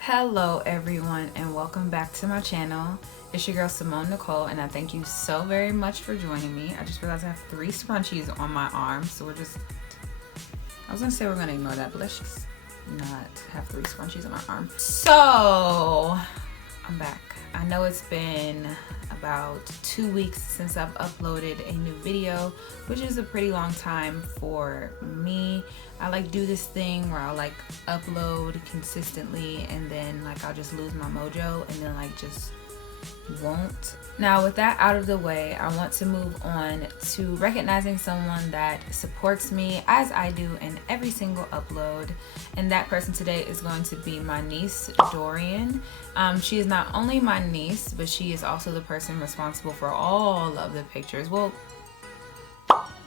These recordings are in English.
Hello everyone and welcome back to my channel. It's your girl Simone Nicole and I thank you so very much for joining me. I just realized I have 3 scrunchies on my arm, so I was gonna say we're gonna ignore that, but let's just not have 3 scrunchies on my arm. So I'm back. I know it's been about 2 weeks since I've uploaded a new video, which is a pretty long time for me. I do this thing where I'll upload consistently and then I'll just lose my mojo and then just won't. Now with that out of the way, I want to move on to recognizing someone that supports me as I do in every single upload, and that person today is going to be my niece Dorian. She is not only my niece, but she is also the person responsible for all of the pictures, well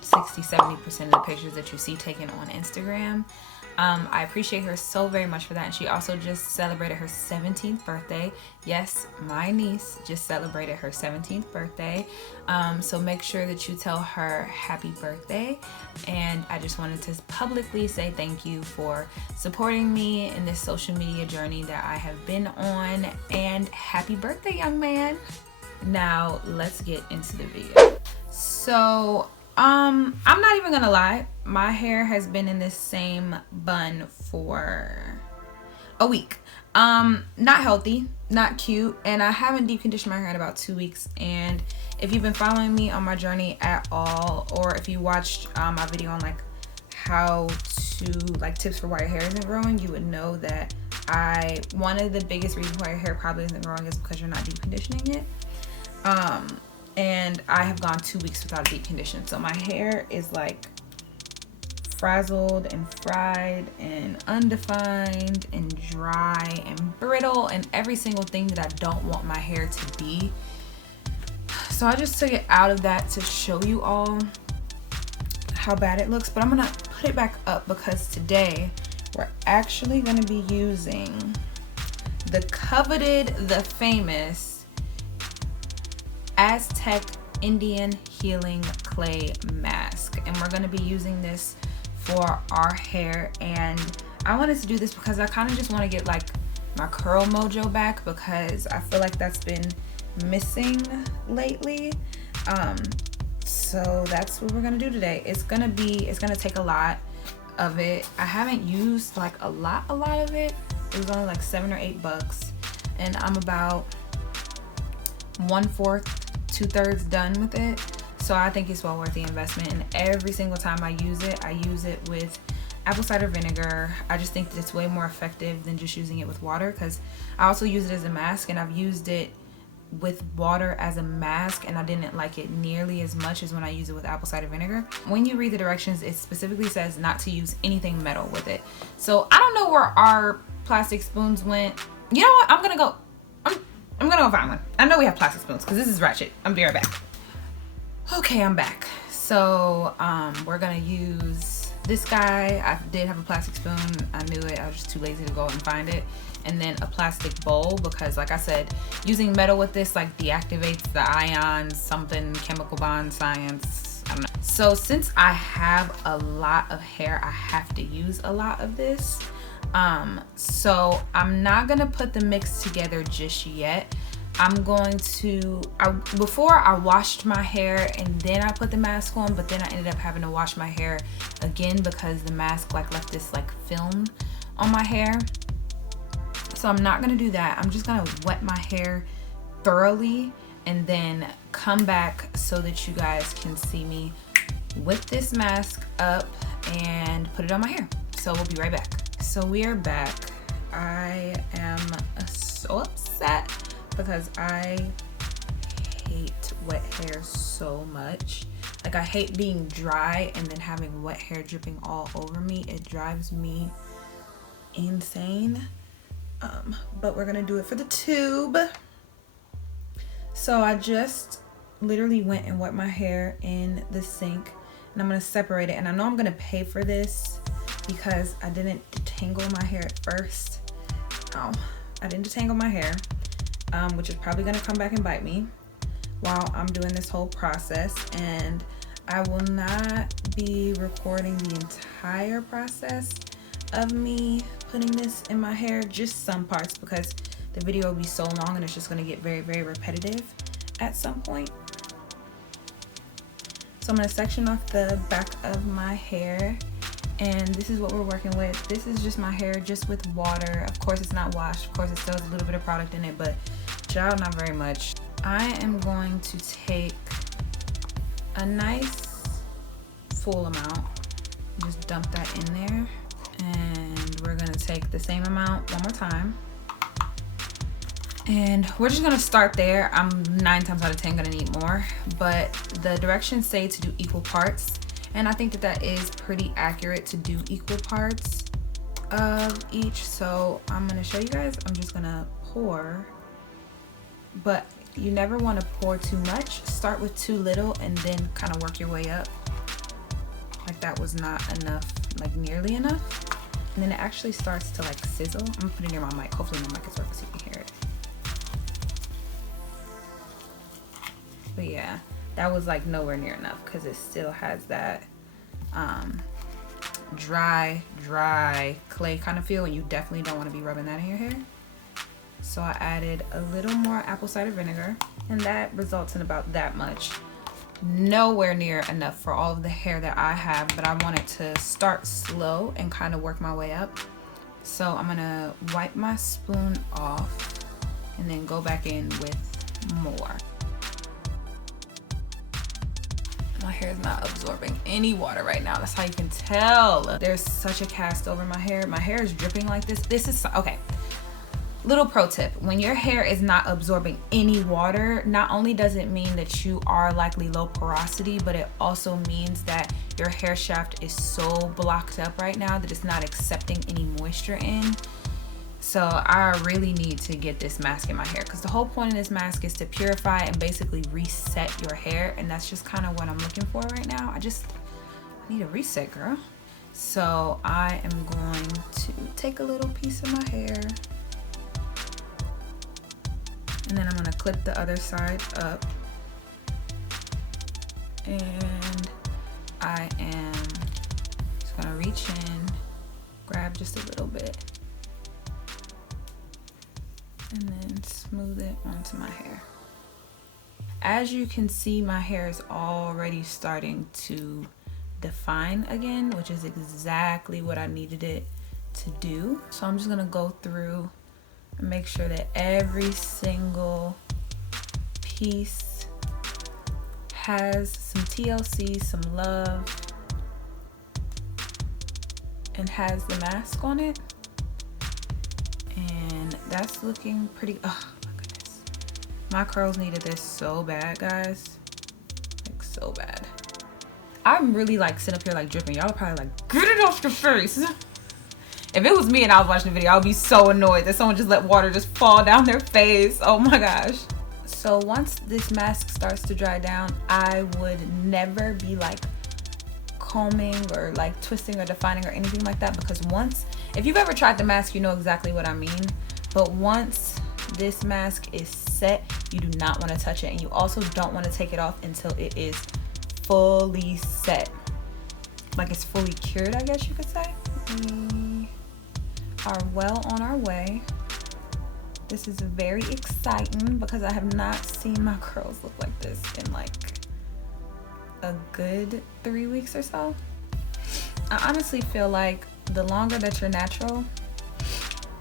60-70% of the pictures that you see taken on Instagram. I appreciate her so very much for that, and she also just celebrated her 17th birthday. Yes, my niece just celebrated her 17th birthday, so make sure that you tell her happy birthday. And I just wanted to publicly say thank you for supporting me in this social media journey that I have been on, and happy birthday, young man. Now let's get into the video. So I'm not even gonna lie, my hair has been in this same bun for a week. Not healthy, not cute, and I haven't deep conditioned my hair in about 2 weeks. And if you've been following me on my journey at all, or if you watched my video on how to tips for why your hair isn't growing, you would know that one of the biggest reasons why your hair probably isn't growing is because you're not deep conditioning it. And I have gone 2 weeks without a deep condition, so my hair is frazzled and fried and undefined and dry and brittle and every single thing that I don't want my hair to be. So I just took it out of that to show you all how bad it looks, but I'm gonna put it back up because today we're actually gonna be using the coveted, the famous Aztec Indian Healing Clay Mask, and we're going to be using this for our hair. And I wanted to do this because I kind of just want to get my curl mojo back, because I feel like that's been missing lately. So that's what we're going to do today. It's going to take a lot of it. I haven't used a lot of it. It was only $7 or $8, and I'm about 1/4, 2/3 done with it. So I think it's well worth the investment, and every single time I use it with apple cider vinegar. I just think that it's way more effective than just using it with water, because I also use it as a mask, and I've used it with water as a mask and I didn't like it nearly as much as when I use it with apple cider vinegar. When you read the directions, it specifically says not to use anything metal with it. So I don't know where our plastic spoons went. You know what, I'm gonna go find one. I know we have plastic spoons because this is ratchet. I'll be right back. Okay, I'm back. So we're gonna use this guy. I did have a plastic spoon. I knew it. I was just too lazy to go and find it. And then a plastic bowl, because like I said, using metal with this deactivates the ions, something, chemical bond science, I don't know. So since I have a lot of hair, I have to use a lot of this. So I'm not gonna put the mix together just yet. I'm going to, before I washed my hair and then I put the mask on, but then I ended up having to wash my hair again because the mask left this film on my hair. So I'm not gonna do that. I'm just gonna wet my hair thoroughly and then come back so that you guys can see me with this mask up and put it on my hair. So we'll be right back. So we are back. I am so upset because I hate wet hair so much. I hate being dry and then having wet hair dripping all over me. It drives me insane. But we're gonna do it for the tube. So I just literally went and wet my hair in the sink, and I'm gonna separate it. And I know I'm gonna pay for this because I didn't detangle my hair at first. I didn't detangle my hair, which is probably gonna come back and bite me. while I'm doing this whole process, and I will not be recording the entire process of me putting this in my hair, just some parts, because the video will be so long and it's just going to get very, very repetitive at some point. So I'm going to section off the back of my hair, and this is what we're working with. This is just my hair just with water. Of course it's not washed, of course it still has a little bit of product in it, but child, not very much. I am going to take a nice full amount, just dump that in there, and we're gonna take the same amount one more time, and we're just gonna start there. I'm 9 times out of 10 gonna need more, but the directions say to do equal parts, and I think that that is pretty accurate, to do equal parts of each. So I'm gonna show you guys. I'm just gonna pour, but you never want to pour too much. Start with too little and then kind of work your way up. Like that was not enough, like nearly enough. And then it actually starts to like sizzle. I'm gonna put it near my mic. Hopefully my mic is working so you can hear it. But yeah, that was like nowhere near enough because it still has that dry clay kind of feel, and you definitely don't want to be rubbing that in your hair. So I added a little more apple cider vinegar, and that results in about that much. Nowhere near enough for all of the hair that I have, but I wanted to start slow and kind of work my way up. So I'm gonna wipe my spoon off and then go back in with more. My hair is not absorbing any water right now. That's how you can tell. There's such a cast over my hair. My hair is dripping like this. This is, okay. Little pro tip, when your hair is not absorbing any water, not only does it mean that you are likely low porosity, but it also means that your hair shaft is so blocked up right now that it's not accepting any moisture in. So I really need to get this mask in my hair, because the whole point of this mask is to purify and basically reset your hair, and that's just kind of what I'm looking for right now. I need a reset, girl. So I am going to take a little piece of my hair, and then I'm gonna clip the other side up, and I am just gonna reach in, grab just a little bit, and then smooth it onto my hair. As you can see, my hair is already starting to define again, which is exactly what I needed it to do. So I'm just gonna go through and make sure that every single piece has some TLC, some love, and has the mask on it. And that's looking pretty, oh my goodness. My curls needed this so bad, guys. Like so bad. I'm really like sitting up here like dripping. Y'all are probably like, get it off your face. If it was me and I was watching the video, I would be so annoyed that someone just let water just fall down their face. Oh my gosh. So once this mask starts to dry down, I would never be like combing or like twisting or defining or anything like that, because once, if you've ever tried the mask, you know exactly what I mean. But once this mask is set, you do not want to touch it, and you also don't want to take it off until it is fully set. Like it's fully cured, I guess you could say. We are well on our way. This is very exciting because I have not seen my curls look like this in like a good 3 weeks or so. I honestly feel like the longer that you're natural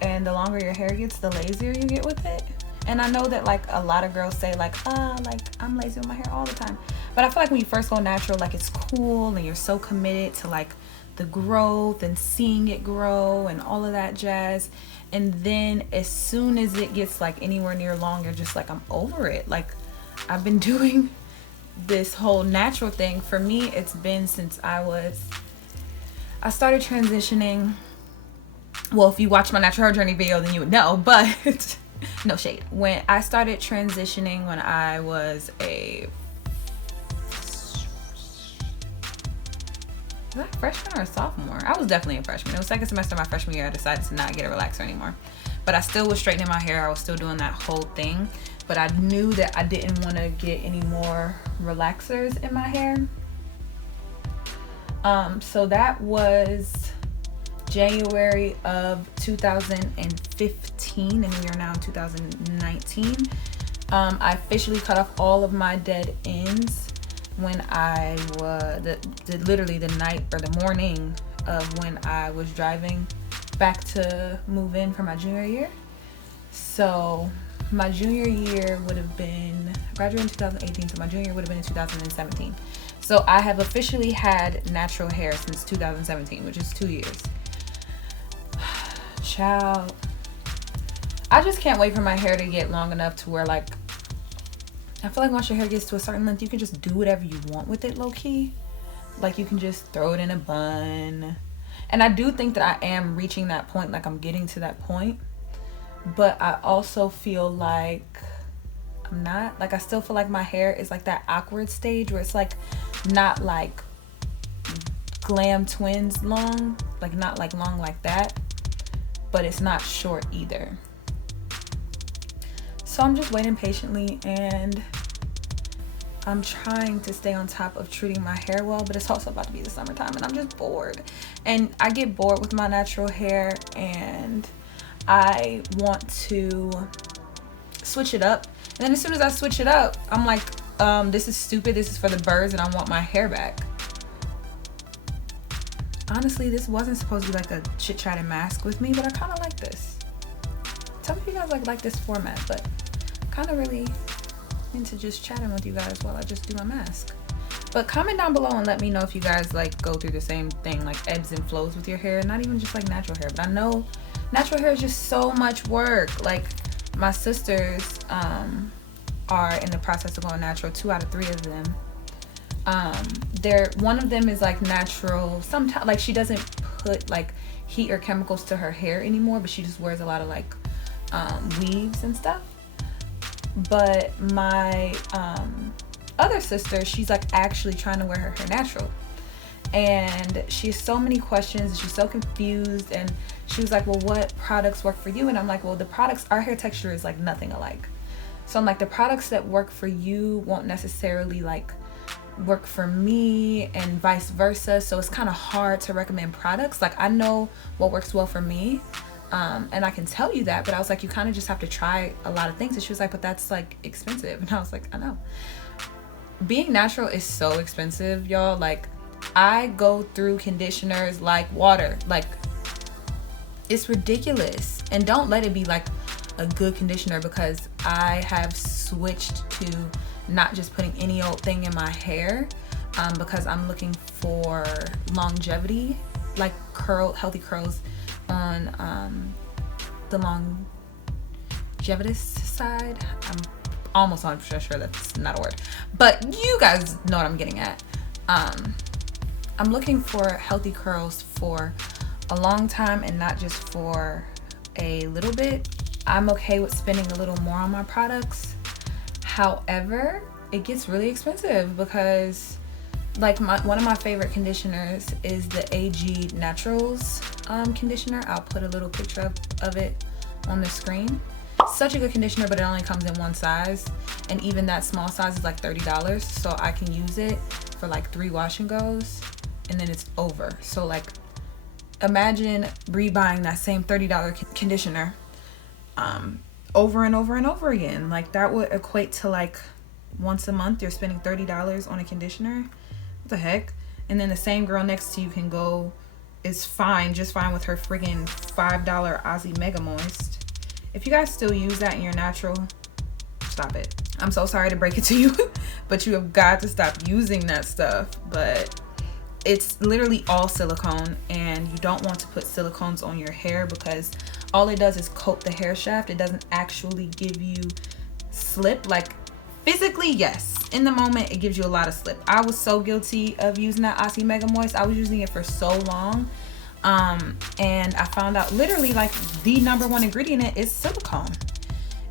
and the longer your hair gets, the lazier you get with it. And I know that like a lot of girls say like I'm lazy with my hair all the time, but I feel like when you first go natural, like it's cool and you're so committed to like the growth and seeing it grow and all of that jazz. And then as soon as it gets like anywhere near long, you're just like, I'm over it. Like I've been doing this whole natural thing. For me, it's been since I started transitioning. Well, if you watch my natural hair journey video, then you would know, but no shade. When I started transitioning when I was was I a freshman or a sophomore? I was definitely a freshman. It was second semester of my freshman year. I decided to not get a relaxer anymore. But I still was straightening my hair. I was still doing that whole thing. but I knew that I didn't want to get any more relaxers in my hair. So that was January of 2015, and we are now in 2019. I officially cut off all of my dead ends when I was literally the night or the morning of when I was driving back to move in for my junior year. So my junior year would have been, I graduated in 2018, so my junior year would have been in 2017. So I have officially had natural hair since 2017, which is 2 years. Child, I just can't wait for my hair to get long enough to where, like, I feel like once your hair gets to a certain length, you can just do whatever you want with it, low-key. Like, you can just throw it in a bun. And I do think that I am reaching that point, like I'm getting to that point. But I also feel like I'm not. Like, I still feel like my hair is like that awkward stage where it's like not like Glam Twins long. Like, not like long like that. But it's not short either. So I'm just waiting patiently, and I'm trying to stay on top of treating my hair well, but it's also about to be the summertime and I'm just bored. And I get bored with my natural hair, and I want to switch it up. And then as soon as I switch it up, I'm like, this is stupid, this is for the birds, and I want my hair back. Honestly, this wasn't supposed to be like a chit-chatting mask with me, but I kind of like this. Tell me if you guys like this format, but kind of really into just chatting with you guys while I just do my mask. But comment down below and let me know if you guys like go through the same thing, like ebbs and flows with your hair. Not even just like natural hair, but I know natural hair is just so much work. Like, my sisters are in the process of going natural. 2 out of 3 of them. One of them is like natural. Sometimes, like, she doesn't put like heat or chemicals to her hair anymore, but she just wears a lot of like weaves and stuff. But my other sister, she's like actually trying to wear her hair natural, and she has so many questions, she's so confused, and she was like, well, what products work for you? And I'm like, well, the products, our hair texture is like nothing alike. So I'm like, the products that work for you won't necessarily like work for me, and vice versa. So it's kind of hard to recommend products. Like, I know what works well for me, and I can tell you that, but I was like, you kind of just have to try a lot of things. And she was like, but that's like expensive. And I was like, I know. Being natural is so expensive, y'all. Like, I go through conditioners like water. Like, it's ridiculous. And don't let it be like a good conditioner, because I have switched to not just putting any old thing in my hair, because I'm looking for longevity, like healthy curls on the longevitous side. I'm almost 100% sure that's not a word, but you guys know what I'm getting at. I'm looking for healthy curls for a long time and not just for a little bit. I'm okay with spending a little more on my products. However, it gets really expensive, because like one of my favorite conditioners is the AG Naturals conditioner. I'll put a little picture of it on the screen. Such a good conditioner, but it only comes in one size, and even that small size is like $30, so I can use it for like 3 wash and goes, and then it's over. So like, imagine rebuying that same $30 conditioner over and over and over again. Like, that would equate to like once a month you're spending $30 on a conditioner. What the heck? And then the same girl next to you can go, is fine, just fine with her friggin' $5 Aussie Mega Moist. If you guys still use that in your natural, stop it. I'm so sorry to break it to you, but you have got to stop using that stuff. But it's literally all silicone, and you don't want to put silicones on your hair, because all it does is coat the hair shaft. It doesn't actually give you slip. Like, physically, yes, in the moment it gives you a lot of slip. I was so guilty of using that Aussie Mega Moist. I was using it for so long, and I found out literally like the #1 ingredient in it is silicone.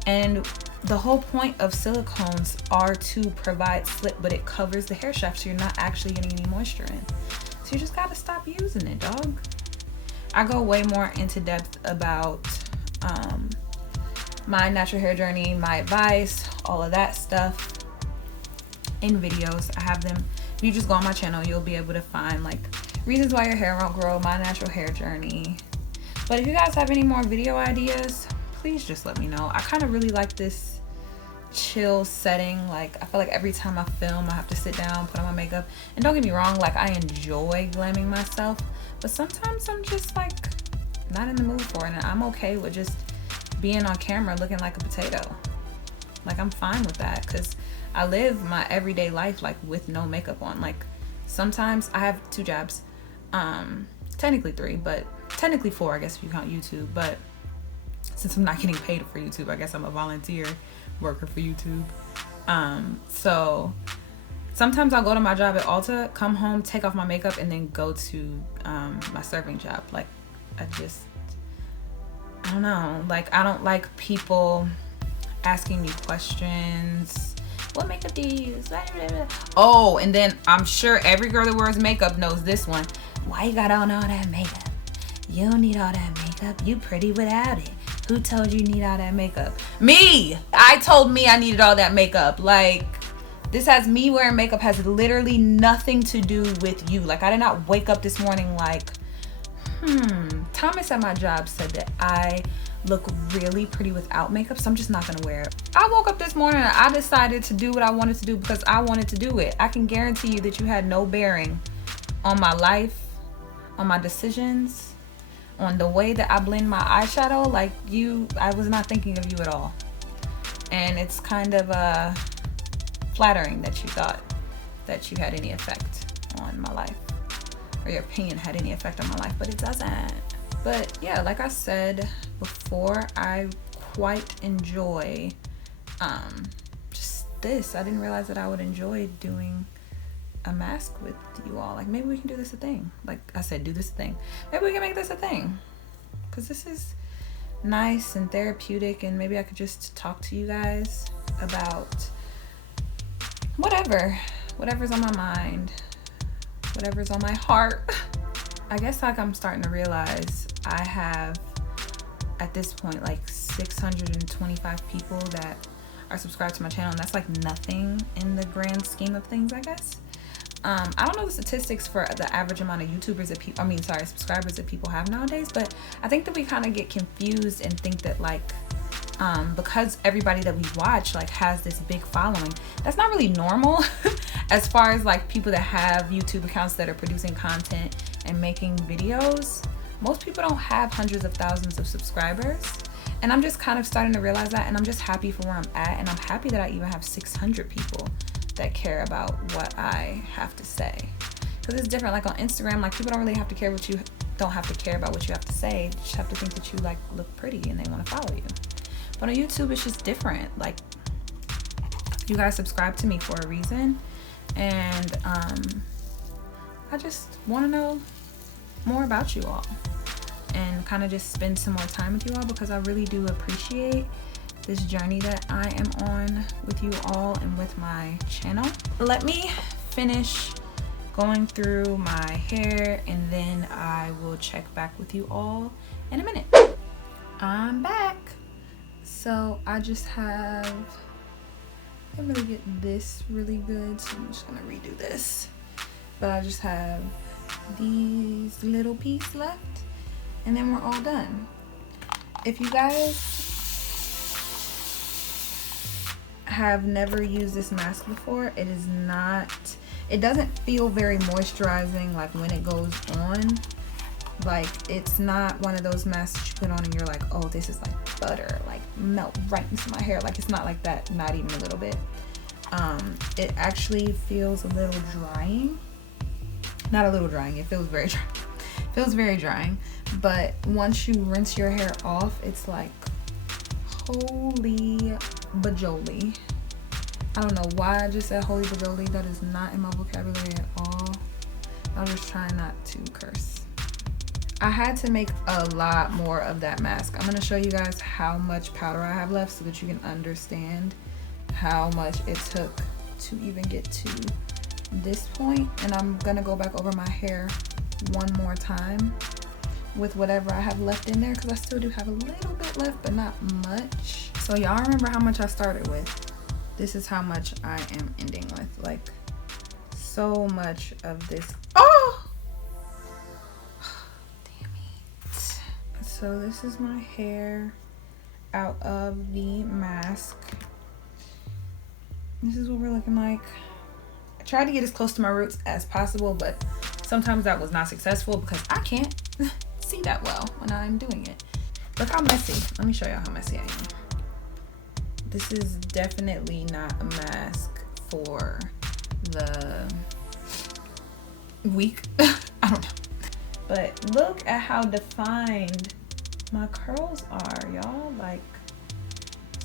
And the whole point of silicones are to provide slip, but it covers the hair shaft, so you're not actually getting any moisture in. So you just gotta stop using it, dog. I go way more into depth about my natural hair journey, my advice, all of that stuff in videos. I have them. If you just go on my channel, you'll be able to find like reasons why your hair won't grow, my natural hair journey. But if you guys have any more video ideas, please just let me know. I kind of really like this chill setting. Like I feel like every time I film, I have to sit down, put on my makeup. And don't get me wrong, like I enjoy glamming myself, but sometimes I'm just like not in the mood for it, and I'm okay with just being on camera looking like a potato. Like I'm fine with that, because I live my everyday life like with no makeup on. Like sometimes I have 2 jobs, technically 3, but technically 4, I guess if you count YouTube. But since I'm not getting paid for YouTube, I guess I'm a volunteer worker for YouTube. So sometimes I'll go to my job at Ulta, come home, take off my makeup, and then go to my serving job. Like I don't know, like I don't like people asking me questions. What makeup do you use? Oh, and then I'm sure every girl that wears makeup knows this one. Why you got on all that makeup? You don't need all that makeup. You pretty without it. Who told you need all that makeup? Me! I told me I needed all that makeup. Like, this has me wearing makeup has literally nothing to do with you. Like, I did not wake up this morning like, Thomas at my job said that I look really pretty without makeup, so I'm just not gonna wear it. I woke up this morning and I decided to do what I wanted to do because I wanted to do it. I can guarantee you that you had no bearing on my life, on my decisions, on the way that I blend my eyeshadow. Like I was not thinking of you at all. And it's kind of flattering that you thought that you had any effect on my life, or your opinion had any effect on my life, but it doesn't. But yeah, like I said before, I quite enjoy just this. I didn't realize that I would enjoy doing a mask with you all. Like maybe we can do this a thing. Like I said, do this a thing. Maybe we can make this a thing, because this is nice and therapeutic, and maybe I could just talk to you guys about whatever's on my mind, whatever's on my heart. I guess like I'm starting to realize I have at this point like 625 people that are subscribed to my channel, and that's like nothing in the grand scheme of things, I guess. I don't know the statistics for the average amount of subscribers that people have nowadays, but I think that we kind of get confused and think that like because everybody that we watch like has this big following, that's not really normal. As far as like people that have YouTube accounts that are producing content and making videos, most people don't have hundreds of thousands of subscribers. And I'm just kind of starting to realize that, and I'm just happy for where I'm at, and I'm happy that I even have 600 people that care about what I have to say. Because it's different, like on Instagram, like people don't really have to care don't have to care about what you have to say. They just have to think that you like look pretty and they want to follow you. But on YouTube, it's just different. Like, you guys subscribe to me for a reason, and I just want to know more about you all and kind of just spend some more time with you all, because I really do appreciate this journey that I am on with you all and with my channel. Let me finish going through my hair, and then I will check back with you all in a minute. I'm back. So I just have, I can't really get this really good, so I'm just gonna redo this. But I just have these little pieces left, and then we're all done. If you guys have never used this mask before, it doesn't feel very moisturizing like when it goes on. Like, it's not one of those masks you put on and you're like, oh, this is like butter, like melt right into my hair. Like, it's not like that, not even a little bit. It actually feels a little drying. Not a little drying, it feels very dry. It feels very drying. But once you rinse your hair off, it's like, holy bajoli. I don't know why I just said holy bajoli. That is not in my vocabulary at all. I was just trying not to curse. I had to make a lot more of that mask. I'm gonna show you guys how much powder I have left so that you can understand how much it took to even get to this point. And I'm gonna go back over my hair one more time with whatever I have left in there, because I still do have a little bit left, but not much. So y'all remember how much I started with. This is how much I am ending with. Like, so much of this. Oh! Damn it. So this is my hair out of the mask. This is what we're looking like. I tried to get as close to my roots as possible, but sometimes that was not successful because I can't see that well when I'm doing it. Look how messy. Let me show y'all how messy I am. This is definitely not a mask for the weak. I don't know. But look at how defined my curls are, y'all. Like,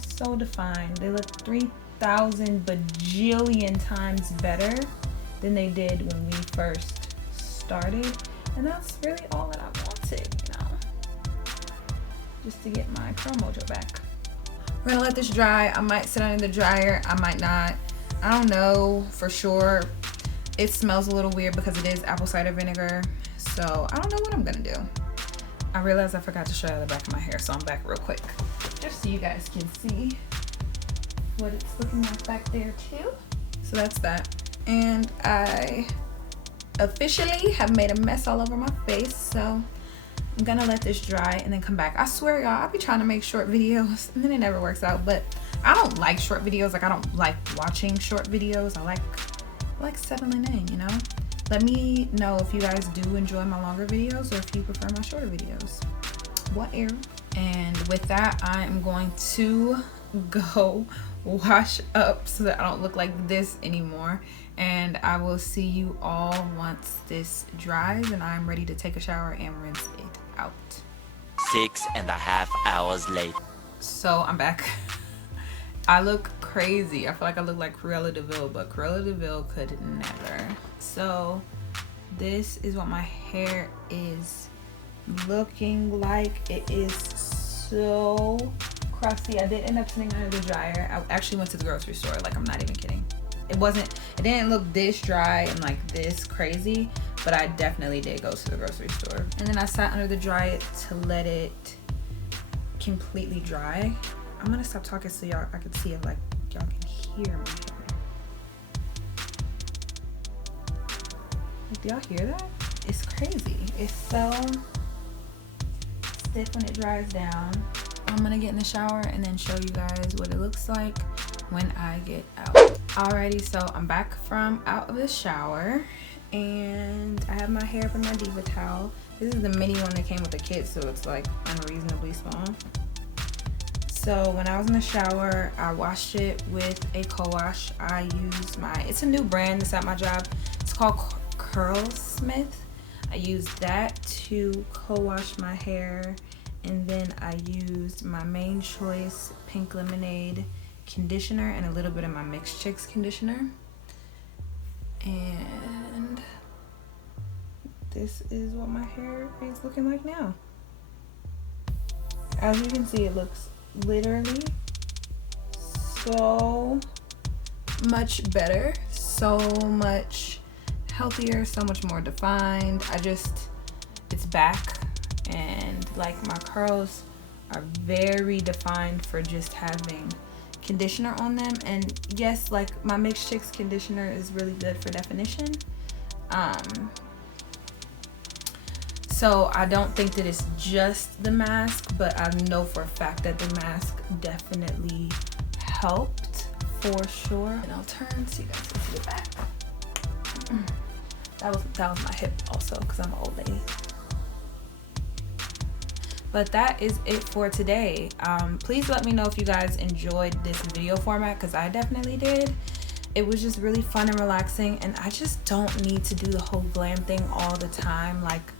so defined. They look 3,000 bajillion times better than they did when we first started. And that's really all that I wanted, you know, just to get my curl mojo back. We're gonna let this dry. I might sit under the dryer, I might not. I don't know for sure. It smells a little weird because it is apple cider vinegar. So I don't know what I'm gonna do. I realized I forgot to show you the back of my hair, so I'm back real quick. Just so you guys can see what it's looking like back there too. So that's that. And I officially have made a mess all over my face, so I'm gonna let this dry and then come back. I swear, y'all, I'll be trying to make short videos and then it never works out. But I don't like short videos. Like, I don't like watching short videos. I like settling in, you know? Let me know if you guys do enjoy my longer videos or if you prefer my shorter videos. Whatever. And with that, I am going to go wash up so that I don't look like this anymore. And I will see you all once this dries and I'm ready to take a shower and rinse it out. 6.5 hours later. So I'm back. I look crazy. I feel like I look like Cruella de Vil, but Cruella de Vil could never. So this is what my hair is looking like. It is so crusty. I did end up sitting under the dryer. I actually went to the grocery store. Like, I'm not even kidding. It didn't look this dry and like this crazy, but I definitely did go to the grocery store. And then I sat under the dryer to let it completely dry. I'm gonna stop talking so I can see if like y'all can hear my hair. Like, do y'all hear that? It's crazy. It's so stiff when it dries down. I'm gonna get in the shower and then show you guys what it looks like when I get out. Alrighty, so I'm back from out of the shower and I have my hair from my Diva towel. This is the mini one that came with the kit, so it's like unreasonably small. So when I was in the shower, I washed it with a co-wash. I used it's a new brand that's at my job. It's called Curlsmith. I used that to co-wash my hair, and then I used my Main Choice Pink Lemonade conditioner and a little bit of my Mixed Chicks conditioner. And this is what my hair is looking like now. As you can see, it looks literally so much better, so much healthier, so much more defined. It's back, and like my curls are very defined for just having conditioner on them. And yes, like my Mixed Chicks conditioner is really good for definition. So I don't think that it's just the mask, but I know for a fact that the mask definitely helped for sure. And I'll turn so you guys can see the back. That was my hip also, because I'm an old lady. But that is it for today. Please let me know if you guys enjoyed this video format, because I definitely did. It was just really fun and relaxing, and I just don't need to do the whole glam thing all the time. Like,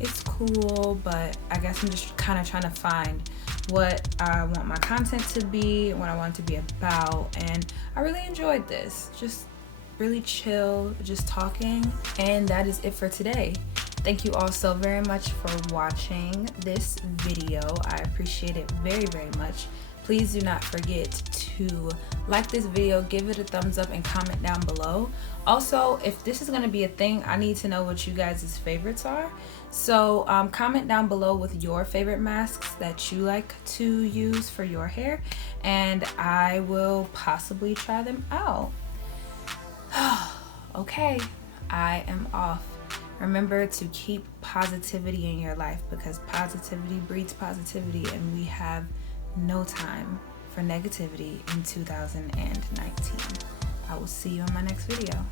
it's cool, but I guess I'm just kind of trying to find what I want my content to be, what I want it to be about. And I really enjoyed this. Just really chill, just talking. And that is it for today. Thank you all so very much for watching this video. I appreciate it very, very much. Please do not forget to like this video, give it a thumbs up, and comment down below. Also, if this is going to be a thing, I need to know what you guys' favorites are. So comment down below with your favorite masks that you like to use for your hair, and I will possibly try them out. Okay, I am off. Remember to keep positivity in your life, because positivity breeds positivity, and we have no time for negativity in 2019. I will see you in my next video.